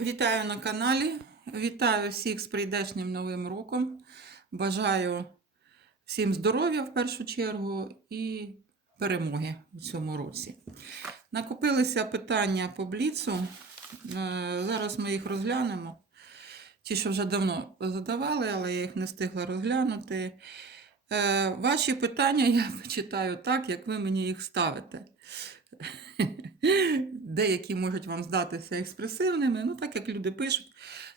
Вітаю на каналі. Вітаю всіх з прийдешнім новим роком. Бажаю всім здоров'я в першу чергу і перемоги у цьому році. Накопилися питання по бліцу. Е, Зараз ми їх розглянемо. Ті, що вже давно задавали, але я їх не встигла розглянути. Е, Ваші питання я почитаю так, як ви мені їх ставите. Деякі можуть вам здатися експресивними, ну так як люди пишуть,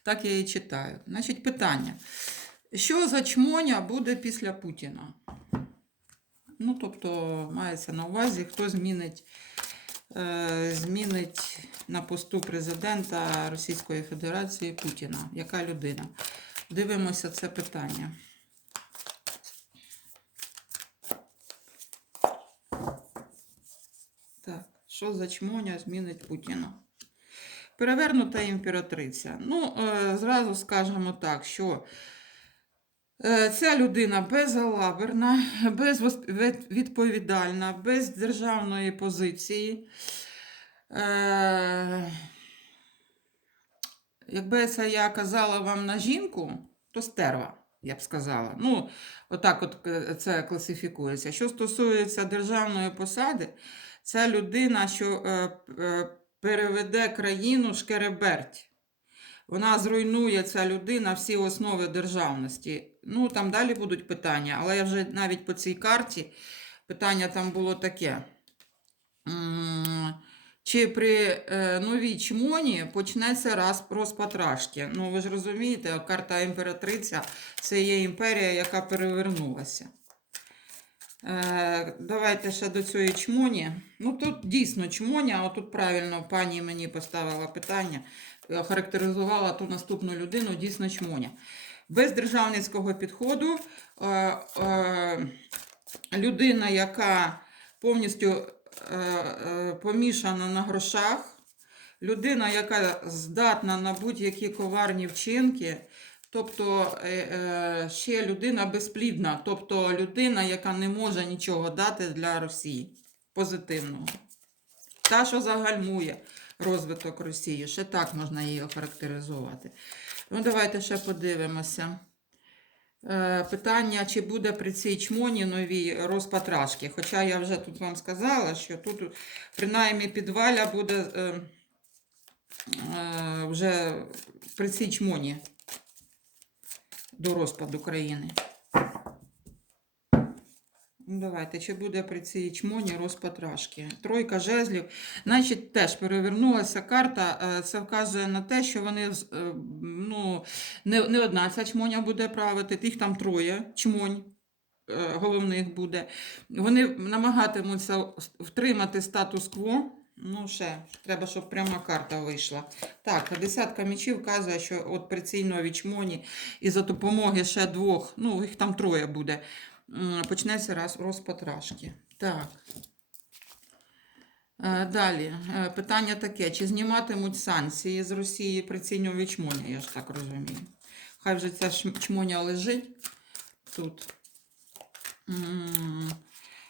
так я і читаю. Значить, питання. Що за чмоня буде після Путіна? Ну, тобто, мається на увазі, хто змінить, е, змінить на посту президента Російської Федерації Путіна? Яка людина? Дивимося це питання. Так, що за чмоня змінить Путіна? Перевернута імператриця. Ну, е, зразу скажемо так, що е, ця людина безалаберна, безвідповідальна, без державної позиції. Е, якби це я казала вам на жінку, то стерва, я б сказала. Ну, отак от це класифікується. Що стосується державної посади, це людина, що е, е, переведе країну шкереберть. Вона зруйнує ця людина всі основи державності. Ну, там далі будуть питання, але я вже навіть по цій карті питання там було таке. Чи при е, новій чмоні почнеться раз розпад Рашки? Ну, ви ж розумієте, карта імператриця це є імперія, яка перевернулася. Е, давайте ще до цієї чмоні. Ну, тут дійсно чмоня, а тут правильно пані мені поставила питання, е, характеризувала ту наступну людину, дійсно чмоня. Без державницького підходу е, людина, яка повністю помішана на грошах, людина, яка здатна на будь-які коварні вчинки, тобто е, е, ще людина безплідна, тобто людина, яка не може нічого дати для Росії позитивного. Та, що загальмує розвиток Росії, ще так можна її охарактеризувати. Ну, давайте ще подивимося. Е, Питання, чи буде при цій чмоні новій розпад Рашки. Хоча я вже тут вам сказала, що тут принаймні підваля буде вже при цій чмоні до розпаду країни. Ну, Давайте, чи буде при цій чмоні розпад Рашки? Тройка жезлів. Значить, теж перевернулася карта. е, Це вказує на те, що вони е, ну, не, не одна ця чмоня буде правити, їх там троє чмонь е, головних буде. Вони намагатимуться втримати статус-кво. Ну, ще, треба, щоб пряма карта вийшла. Так, десятка мечів вказує, що от при цій новій чмоні і за допомоги ще двох, ну, їх там троє буде, почнеться раз розпатрашки. Так. Е, Далі е, питання таке: чи зніматимуть санкції з Росії при цій новій чмоні, я ж так розумію. Хай вже ця чмоня лежить тут.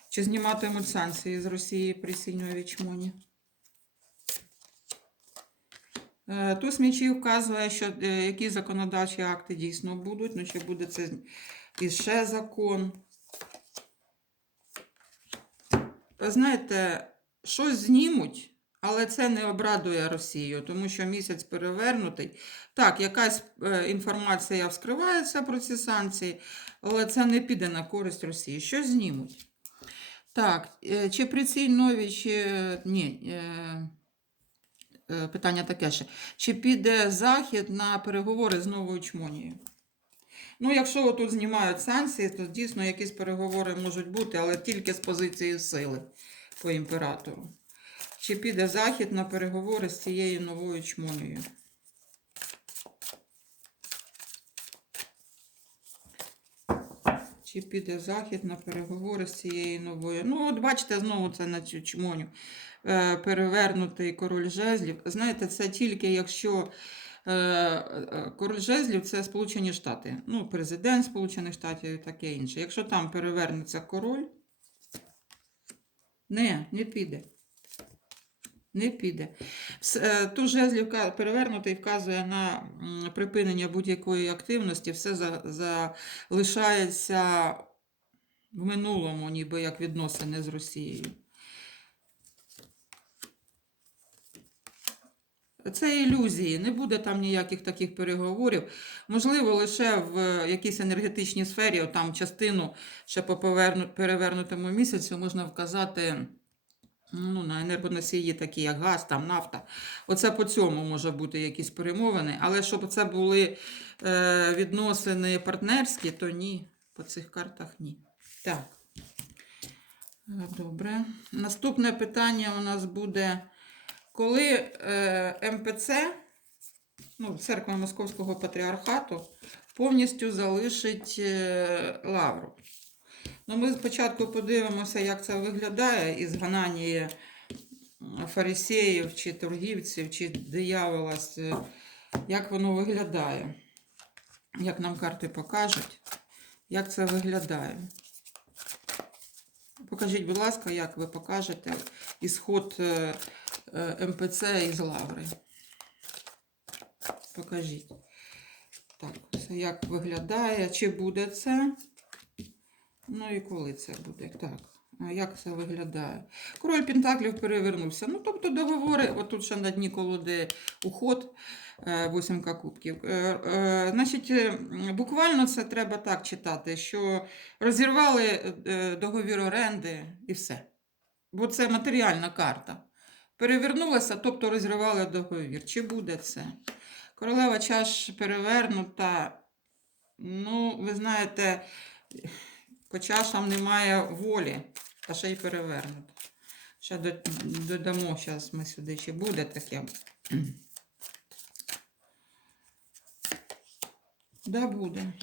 Чи зніматимуть санкції з Росії при цій новій чмоні? Е, Туз м'ячів вказує, що е, які законодавчі акти дійсно будуть, ну чи буде це і ще закон. Ви знаєте, щось знімуть, але це не обрадує Росію, тому що місяць перевернутий. Так, якась е, інформація вскривається про ці санкції, але це не піде на користь Росії. Щось знімуть. Так, е, чи при цій новій, чи ні. Е, питання таке ще. Чи піде Захід на переговори з новою чмонією? Ну, якщо тут знімають санкції, то дійсно якісь переговори можуть бути, але тільки з позиції сили по імператору. Чи піде Захід на переговори з цією новою чмонею? Чи піде Захід на переговори з цією новою? Ну, от бачите, знову це на цю чмоню. Е, перевернутий король жезлів. Знаєте, це тільки якщо е, е, король жезлів це Сполучені Штати. Ну, президент Сполучених Штатів і таке інше. Якщо там перевернеться король, не, не піде. Не піде. Е, жезлів перевернутий вказує на припинення будь-якої активності, все залишається в минулому, ніби як відносини з Росією. Це ілюзії, не буде там ніяких таких переговорів. Можливо, лише в якійсь енергетичній сфері, там частину ще по перевернутому місяцю можна вказати ну, на енергоносії, такі як газ, там, нафта. Оце по цьому може бути якісь перемовини, але щоб це були е, відносини партнерські, то ні. По цих картах ні. Так. Е, Добре. Наступне питання у нас буде, коли е, МПЦ, ну, церква Московського патріархату, повністю залишить е, лавру. Ну, ми спочатку подивимося, як це виглядає із Гананії фарисеїв, чи торгівців, чи диявола, як воно виглядає. Як нам карти покажуть, як це виглядає. Покажіть, будь ласка, як ви покажете ісход е, е, МПЦ із Лаври. Покажіть. Так, як виглядає, чи буде це? Ну і коли це буде? Так. Як це виглядає? Король Пентаклів перевернувся. Ну, тобто договори, отут ще на дні колоди уход, е, восімка кубків. Е, е, Значить, е, буквально це треба так читати, що розірвали е, договір оренди і все. Бо це матеріальна карта. Перевернулася, тобто розірвали договір. Чи буде це? Королева чаш перевернута. Ну, ви знаєте, по чашам немає волі, а ще й перевернута. Ще додамо зараз ми сюди, чи буде таке. Да, буде.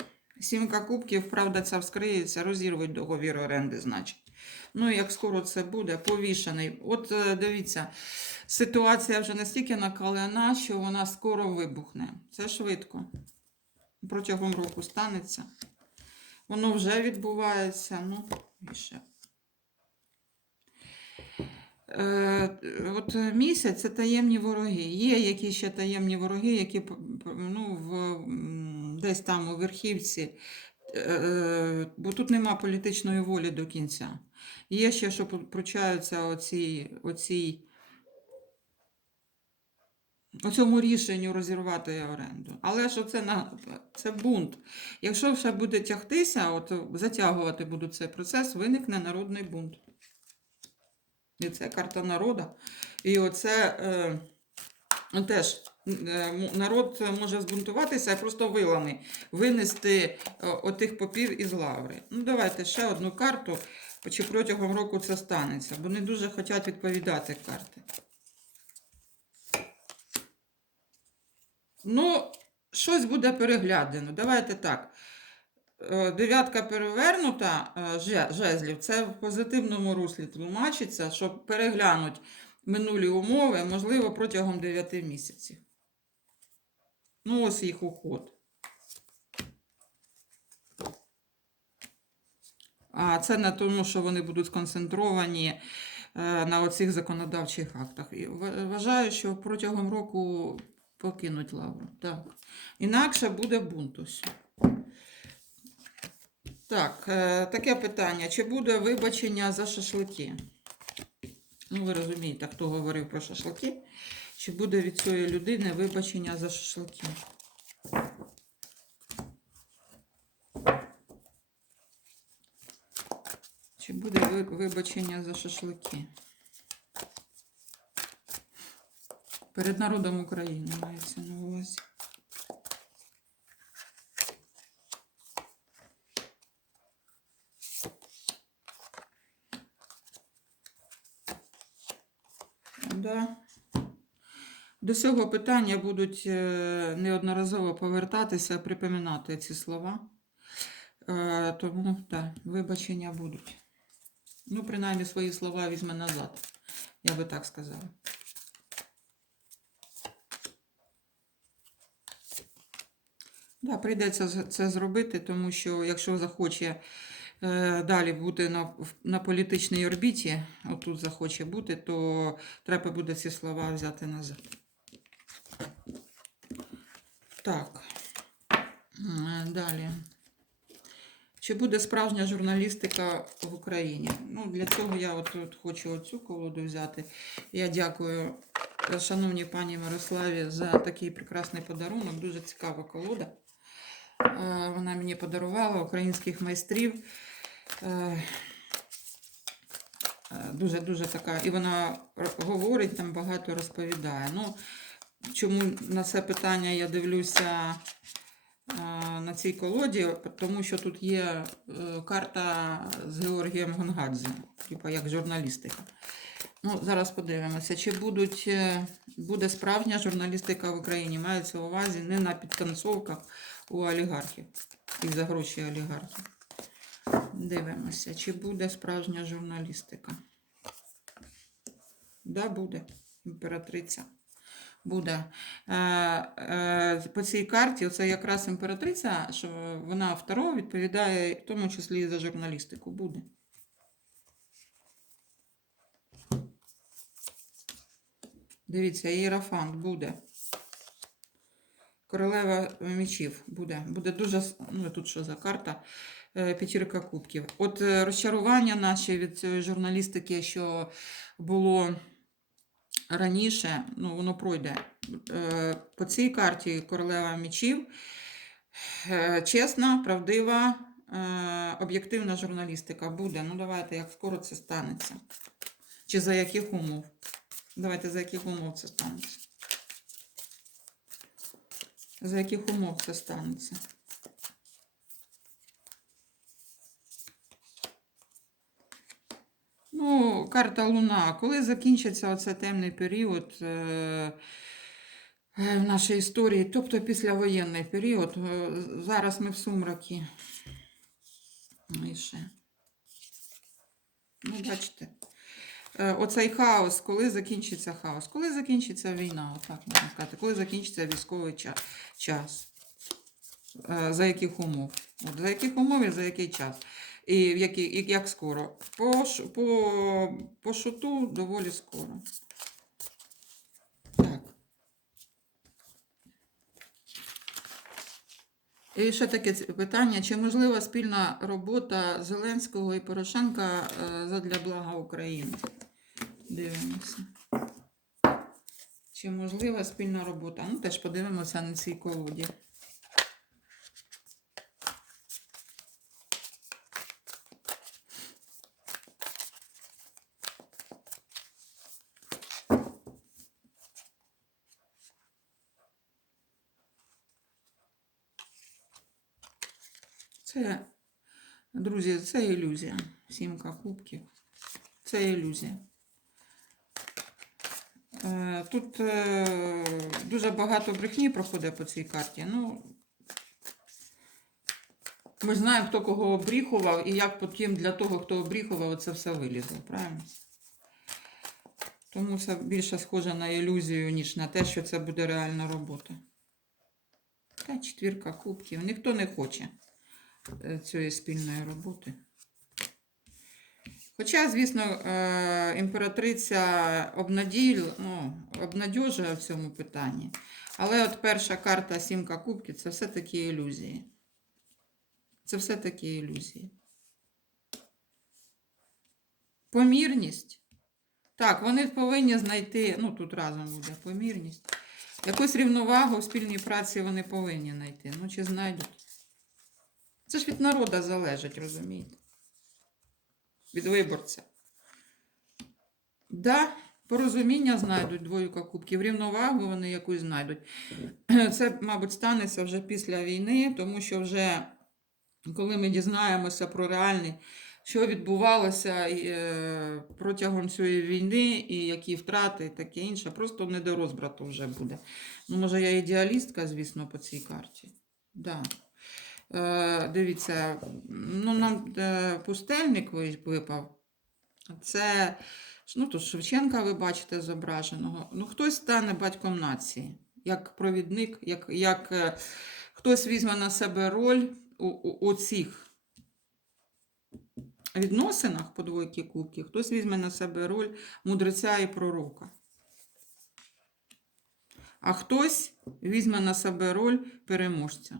Сімка кубків, правда, це вскриється, розірвуть договір оренди, значить. Ну, як скоро це буде, повішений. От е, дивіться, ситуація вже настільки накалена, що вона скоро вибухне. Це швидко. Протягом року станеться. Воно вже відбувається. Ну, і ще. Е, от місяць це таємні вороги. Є якісь ще таємні вороги, які ну, в, десь там у верхівці, е, бо тут нема політичної волі до кінця. Є ще, що пручаються оці, оці, у цьому рішенню розірвати оренду. Але що це, на, це бунт. Якщо все буде тягтися, от затягувати будуть цей процес, виникне народний бунт. І це карта народу. І оце е, теж е, народ може збунтуватися і просто вилами винести е, отих попів із лаври. Ну, давайте ще одну карту, чи протягом року це станеться, бо не дуже хочуть відповідати карти. Ну, щось буде переглядано. Давайте так. Е, Дев'ятка перевернута е, жезлів, це в позитивному руслі тлумачиться, що переглянуть минулі умови, можливо, протягом 9 місяців. Ну, ось їх уход. А це на тому, що вони будуть сконцентровані е, на оцих законодавчих актах. І вважаю, що протягом року покинуть лавру. Так. Інакше буде бунт. Так, е, таке питання. Чи буде вибачення за шашлики? Ну, ви розумієте, хто говорив про шашлики. Чи буде від цієї людини вибачення за шашлики? Чи буде ви- вибачення за шашлики? Перед народом України мається на увазі. Да. До цього питання будуть е, неодноразово повертатися, припоминати ці слова. Е, Тому так, вибачення будуть. Ну, принаймні, свої слова візьме назад. Я би так сказала. Да, прийдеться це зробити, тому що якщо захоче е, далі бути на, на політичній орбіті, отут захоче бути, то треба буде ці слова взяти назад. Так. Далі. Чи буде справжня журналістика в Україні? Ну, для цього я от, от хочу оцю колоду взяти. Я дякую е, шановній пані Мирославі за такий прекрасний подарунок. Дуже цікава колода. Е, Вона мені подарувала українських майстрів. Е, е, Дуже-дуже така. І вона говорить, там багато розповідає. Ну, чому на це питання я дивлюся на цій колоді? Тому що тут є е, карта з Георгієм Гонгадзе, типу як журналістика. Ну, зараз подивимося, чи будуть, е, буде справжня журналістика в Україні. Мається увазі не на підтанцовках у олігархів і за гроші олігархів. Дивимося, чи буде справжня журналістика. Да, буде. Імператриця. Буде. Е, е, по цій карті, це якраз імператриця, що вона второго відповідає, в тому числі і за журналістику. Буде. Дивіться, Єрофант буде. Королева мечів буде. Буде дуже. Ну, тут що за карта? Е, П'ятірка кубків. От розчарування наші від цієї журналістики, що було раніше, ну, воно пройде. Е, По цій карті королева мечів. Е, Чесна, правдива, е, об'єктивна журналістика буде. Ну, давайте, як скоро це станеться. Чи за яких умов? Давайте, за яких умов це станеться? За яких умов це станеться? Ну, карта Луна. Коли закінчиться оцей темний період е, е, в нашій історії, тобто післявоєнний період, е, зараз ми в сумракі. Ще. Ну, бачите. Е, Оцей хаос, коли закінчиться хаос, коли закінчиться війна, отак можна сказати, коли закінчиться військовий ча- час. За яких умов? От за яких умов і за який час? І, і як скоро? По, по, по шуту доволі скоро. Так. І ще таке питання: чи можлива спільна робота Зеленського і Порошенка е, задля блага України? Дивимося. Чи можлива спільна робота? Ну, теж подивимося на цій колоді. Це, друзі, це ілюзія. Сімка кубків. Це ілюзія. Е, Тут е, дуже багато брехні проходить по цій карті. Ну, ми знаємо, хто кого обріхував і як потім для того, хто обріхував, це все вилізло, правильно? Тому це більше схоже на ілюзію, ніж на те, що це буде реальна робота. Та четвірка кубків. Ніхто не хоче цієї спільної роботи. Хоча, звісно, е, імператриця обнаділ, ну, обнадьожує в цьому питанні. Але от перша карта сімка кубків це все-таки ілюзії. Це все-таки ілюзії. Помірність. Так, вони повинні знайти, ну тут разом буде помірність. Якусь рівновагу в спільній праці вони повинні знайти. Ну, чи знайдуть? Це ж від народу залежить, розумієте? Від виборця. Да, порозуміння знайдуть двойка кубків, рівновагу вони якусь знайдуть. Це, мабуть, станеться вже після війни, тому що вже коли ми дізнаємося про реальний, що відбувалося е, протягом цієї війни, і які втрати, і таке інше, просто не до розбрату вже буде. Ну, може, я ідеалістка, звісно, по цій карті. Да. Е, дивіться, ну, нам е, пустельник випав. Це ну, тут Шевченка, ви бачите, зображеного. Ну, хтось стане батьком нації, як провідник, як, як е, хтось візьме на себе роль у, у, у цих відносинах по двойки кубків хтось візьме на себе роль мудреця і пророка. А хтось візьме на себе роль переможця.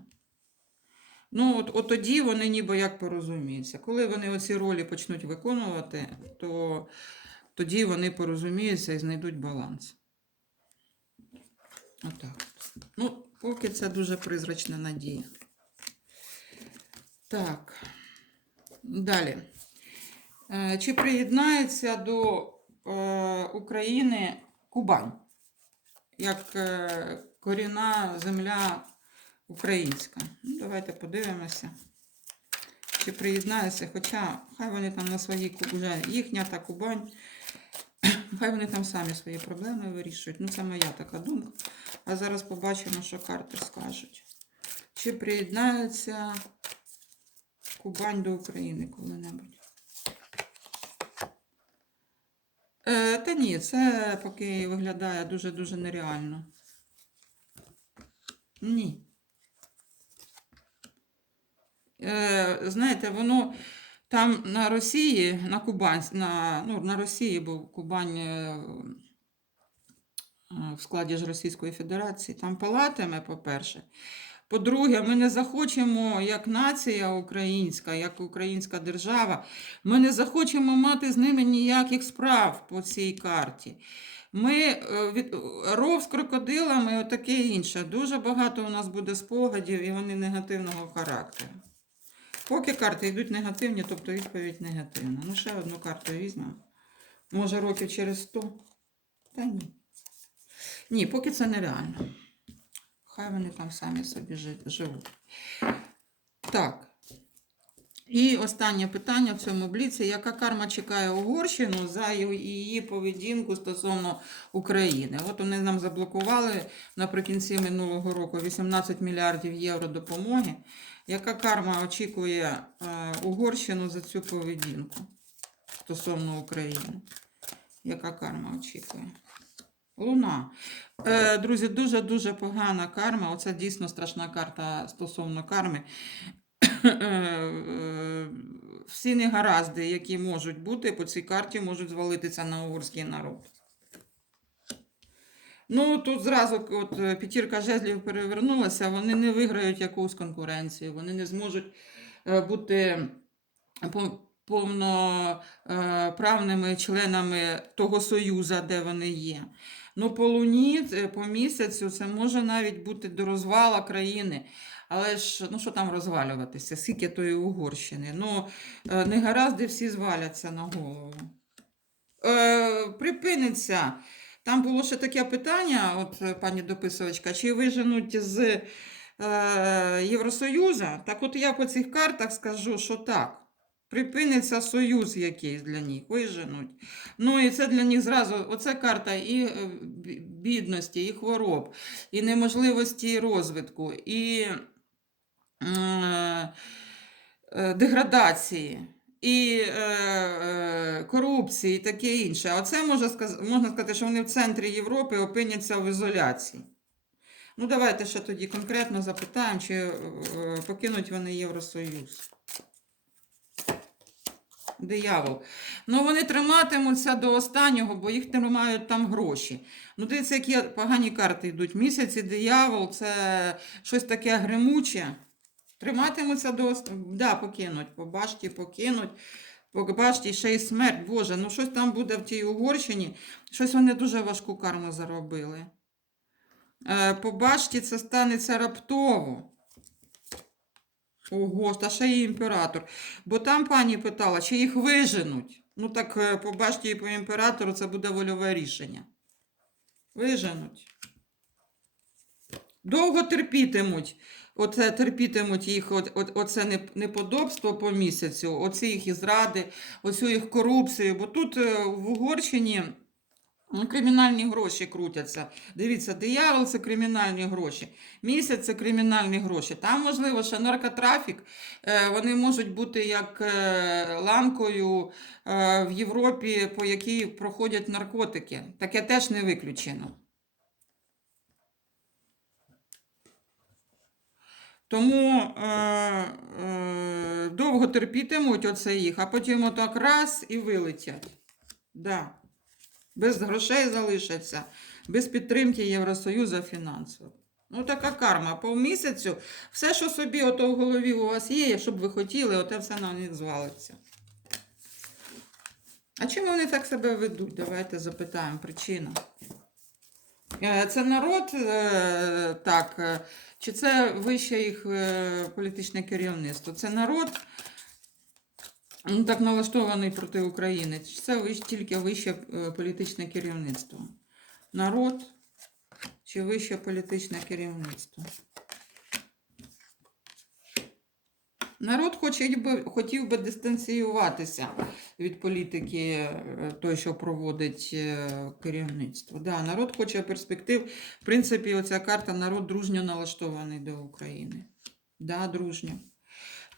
Ну, от, от тоді вони ніби як порозуміються. Коли вони оці ролі почнуть виконувати, то тоді вони порозуміються і знайдуть баланс. Отак. Ну, поки це дуже призрачна надія. Так. Далі. Е, Чи приєднається до е, України Кубань? Як е, корінна земля українська. Ну, давайте подивимося. Чи приєднається, хоча хай вони там на своїй вже їхня та Кубань. Хай вони там самі свої проблеми вирішують. Ну, це моя така думка. А зараз побачимо, що карти скажуть. Чи приєднається Кубань до України коли-небудь? Е, та ні, це поки виглядає дуже-дуже нереально. Ні. Е, знаєте, воно там на Росії, на Кубань, на, ну, на Росії, бо Кубань е, е, в складі ж Російської Федерації, там палатиме, по-перше. По-друге, ми не захочемо, як нація українська, як українська держава, ми не захочемо мати з ними ніяких справ по цій карті. Ми від ров з крокодилами, отаке інше. Дуже багато у нас буде спогадів, і вони негативного характеру. Поки карти йдуть негативні, тобто відповідь негативна. Ну, ще одну карту візьмемо. Може, років через 100? Та ні. Ні, поки це нереально. Хай вони там самі собі живуть. Так. І останнє питання в цьому бліці. Яка карма чекає Угорщину за її поведінку стосовно України? От вони нам заблокували наприкінці минулого року 18 мільярдів євро допомоги. Яка карма очікує е, Угорщину за цю поведінку стосовно України? Яка карма очікує? Луна. Е, друзі, дуже-дуже погана карма. Оце дійсно страшна карта стосовно карми. Е, Всі негаразди, які можуть бути по цій карті, можуть звалитися на угорський народ. Ну, тут зразу от, е, п'ятірка жезлів перевернулася, вони не виграють якусь конкуренцію, вони не зможуть е, бути по- повноправними членами того союзу, де вони є. Ну, по луні, по місяцю, це може навіть бути до розвала країни. Але ж, ну що там розвалюватися? Скільки тої Угорщини? Ну, е, негаразди всі зваляться на голову. Е, припиниться. Там було ще таке питання, от е, пані дописувачка, чи виженуть з е, Євросоюзу? Так от я по цих картах скажу, що так. Припиниться союз якийсь для них, виженуть. Ну і це для них зразу, оце карта і е, бідності, і хвороб, і неможливості розвитку, і е, е, деградації, і е, е, корупції, і таке інше. А це можна сказати, можна сказати, що вони в центрі Європи опиняться в ізоляції. Ну, давайте ще тоді конкретно запитаємо, чи е, покинуть вони Євросоюз. Диявол. Ну, вони триматимуться до останнього, бо їх тримають там гроші. Ну, дивіться, які погані карти йдуть. Місяць диявол це щось таке гримуче. Триматимуться до. Да, покинуть. По башті покинуть. По башті ще й смерть. Боже, ну щось там буде в тій Угорщині. Щось вони дуже важку карму заробили. Е, По башті це станеться раптово. Ого, та ще й імператор. Бо там пані питала, чи їх виженуть. Ну так е, по башті і по імператору це буде вольове рішення. Виженуть. Довго терпітимуть. Оце терпітимуть їх, от, от, оце неподобство по місяцю, оці їх і зради, оцю їх корупцію. Бо тут е, в Угорщині ну, кримінальні гроші крутяться. Дивіться, диявол це кримінальні гроші. Місяць це кримінальні гроші. Там, можливо, ще наркотрафік. Е, Вони можуть бути як е, ланкою в Європі, по якій проходять наркотики. Таке теж не виключено. Тому е, е, довго терпітимуть оце їх, а потім отак раз і вилетять. Да. Без грошей залишаться, без підтримки Євросоюзу фінансово. Ну, така карма. По місяцю все, що собі ото в голові у вас є, щоб ви хотіли, оте все на них звалиться. А чому вони так себе ведуть? Давайте запитаємо причина. Е, Це народ е, так, е, чи це вище їх е, політичне керівництво? Це народ ну, так налаштований проти України. Чи це тільки вище е, політичне керівництво? Народ чи вище політичне керівництво? Народ хоче би, хотів би дистанціюватися від політики, е, той, що проводить е, керівництво. Да, народ хоче перспектив. В принципі, оця карта народ дружньо налаштований до України. Да, дружньо.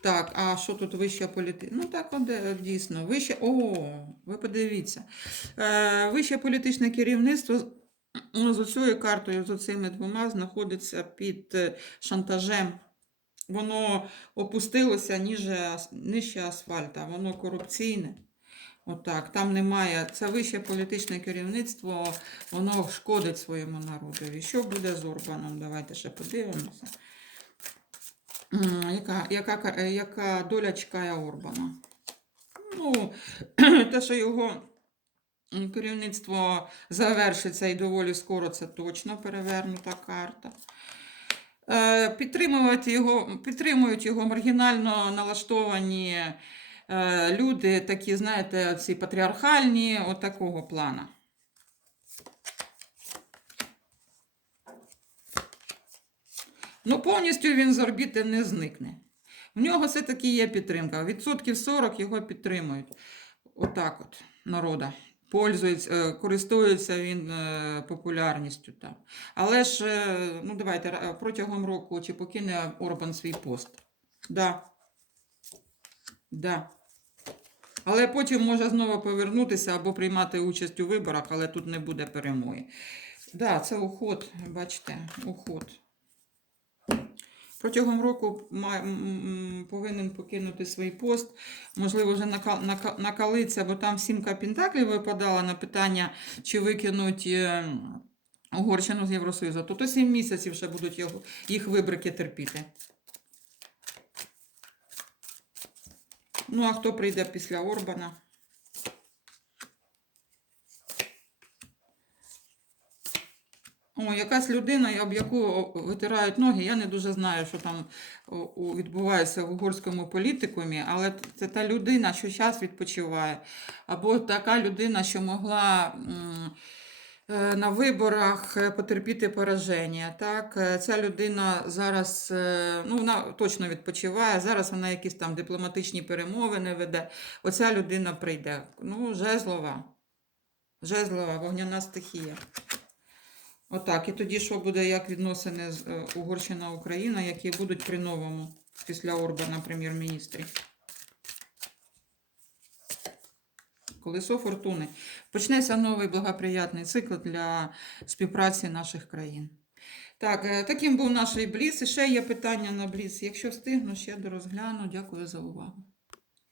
Так, а що тут вища політика? Ну так, е, дійсно, вище. О, ви подивіться. Е, вище політичне керівництво з- ну, з цією картою, з цими двома, знаходиться під шантажем. Воно опустилося ніже, нижче асфальта, воно корупційне. Отак, там немає. Це вище політичне керівництво, воно шкодить своєму народові. Що буде з Орбаном? Давайте ще подивимося. Яка, яка, яка доля чекає Орбана? Ну, те, що його керівництво завершиться і доволі скоро, це точно перевернута карта. Е, Підтримувати його, підтримують його маргінально налаштовані е, люди, такі, знаєте, ці патріархальні, от такого плана. Ну, повністю він з орбіти не зникне. В нього все-таки є підтримка. Відсотків 40 його підтримують. Отак от, народа. Пользується, е, користується він е, популярністю там. Але ж, е, ну давайте, протягом року чи покине Орбан свій пост. Да. Да. Але потім може знову повернутися або приймати участь у виборах, але тут не буде перемоги. Да, це уход, бачите, уход. Протягом року повинен покинути свій пост. Можливо, вже нака- нака- накалиться, бо там сімка пентаклів випадала на питання, чи викинуть е, Угорщину з Євросоюзу. То то 7 місяців ще будуть його, їх вибрики терпіти. Ну, а хто прийде після Орбана? О, якась людина, об яку витирають ноги, я не дуже знаю, що там відбувається в угорському політикумі, але це та людина, що зараз відпочиває, або така людина, що могла е, на виборах е, потерпіти пораження. Так? Е, Ця людина зараз ну, вона точно відпочиває, зараз вона якісь там дипломатичні перемовини веде. Оця людина прийде. Ну, жезлова. Жезлова, вогняна стихія. Отак. І тоді що буде, як відносини з е, Угорщина Україна, які будуть при новому після Орбана прем'єр-міністрі. Колесо фортуни. Почнеться новий благоприятний цикл для співпраці наших країн. Так, е, таким був наш бліц. І ще є питання на бліц. Якщо встигну, ще дорозгляну. Дякую за увагу.